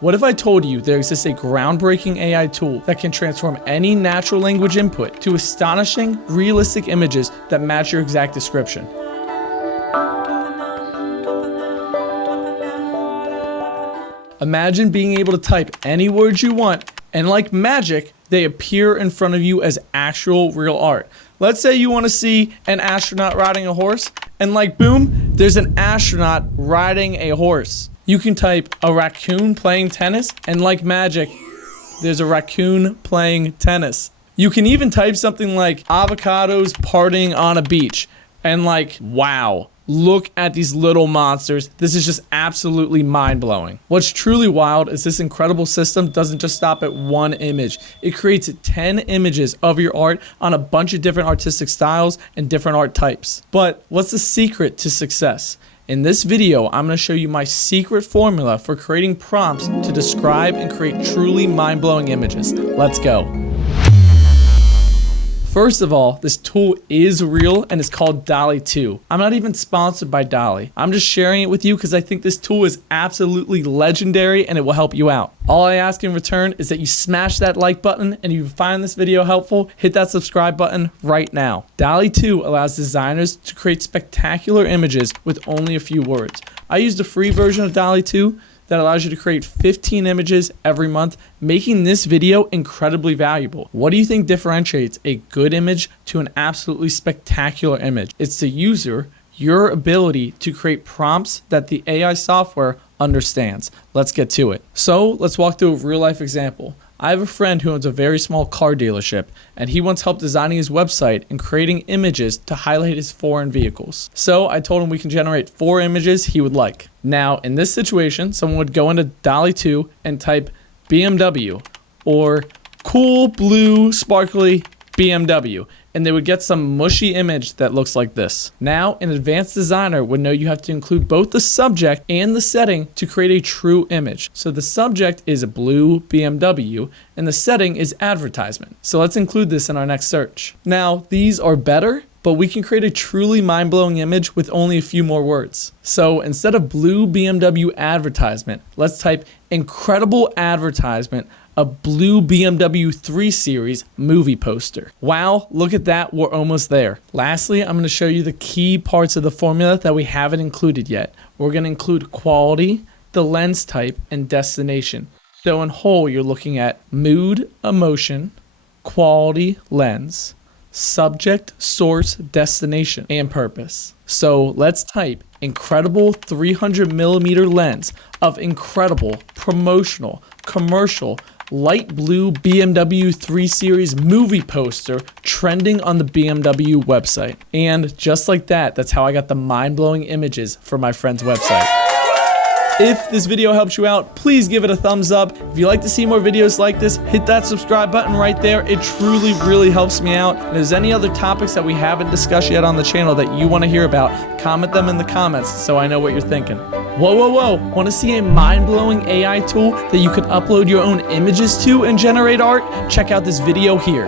What if I told you there exists a groundbreaking AI tool that can transform any natural language input to astonishing, realistic images that match your exact description? Imagine being able to type any words you want, and like magic, they appear in front of you as actual real art. Let's say you want to see an astronaut riding a horse, and like boom, there's an astronaut riding a horse. You can type a raccoon playing tennis, and like magic, there's a raccoon playing tennis. You can even type something like avocados partying on a beach, and like, wow, look at these little monsters. This is just absolutely mind-blowing. What's truly wild is this incredible system doesn't just stop at one image. It creates 10 images of your art on a bunch of different artistic styles and different art types. But what's the secret to success? In this video, I'm going to show you my secret formula for creating prompts to describe and create truly mind-blowing images. Let's go. First of all, this tool is real and it's called DALLE 2. I'm not even sponsored by DALLE. I'm just sharing it with you because I think this tool is absolutely legendary and it will help you out. All I ask in return is that you smash that like button, and if you find this video helpful, hit that subscribe button right now. DALLE 2 allows designers to create spectacular images with only a few words. I used a free version of DALLE 2 that allows you to create 15 images every month, making this video incredibly valuable. What do you think differentiates a good image to an absolutely spectacular image? It's the user, your ability to create prompts that the AI software understands. Let's get to it. So let's walk through a real life example. I have a friend who owns a very small car dealership, and he once helped designing his website and creating images to highlight his foreign vehicles. So I told him we can generate 4 images he would like. Now, in this situation, someone would go into DALLE 2 and type BMW or cool blue sparkly BMW, and they would get some mushy image that looks like this. Now, an advanced designer would know you have to include both the subject and the setting to create a true image. So the subject is a blue BMW, and the setting is advertisement. So let's include this in our next search. Now, these are better, but we can create a truly mind-blowing image with only a few more words. So instead of blue BMW advertisement, let's type incredible advertisement, a blue BMW 3 Series movie poster. Wow, look at that, we're almost there. Lastly, I'm going to show you the key parts of the formula that we haven't included yet. We're going to include quality, the lens type, and destination. So in whole, you're looking at mood, emotion, quality, lens, subject, source, destination, and purpose. So let's type incredible 300mm lens of incredible, promotional, commercial, light blue BMW 3 Series movie poster trending on the BMW website. And just like that, that's how I got the mind-blowing images for my friend's website. If this video helps you out, please give it a thumbs up. If you'd like to see more videos like this, hit that subscribe button right there. It truly, really helps me out. And if there's any other topics that we haven't discussed yet on the channel that you want to hear about, comment them in the comments so I know what you're thinking. Whoa, whoa, whoa. Want to see a mind-blowing AI tool that you can upload your own images to and generate art? Check out this video here.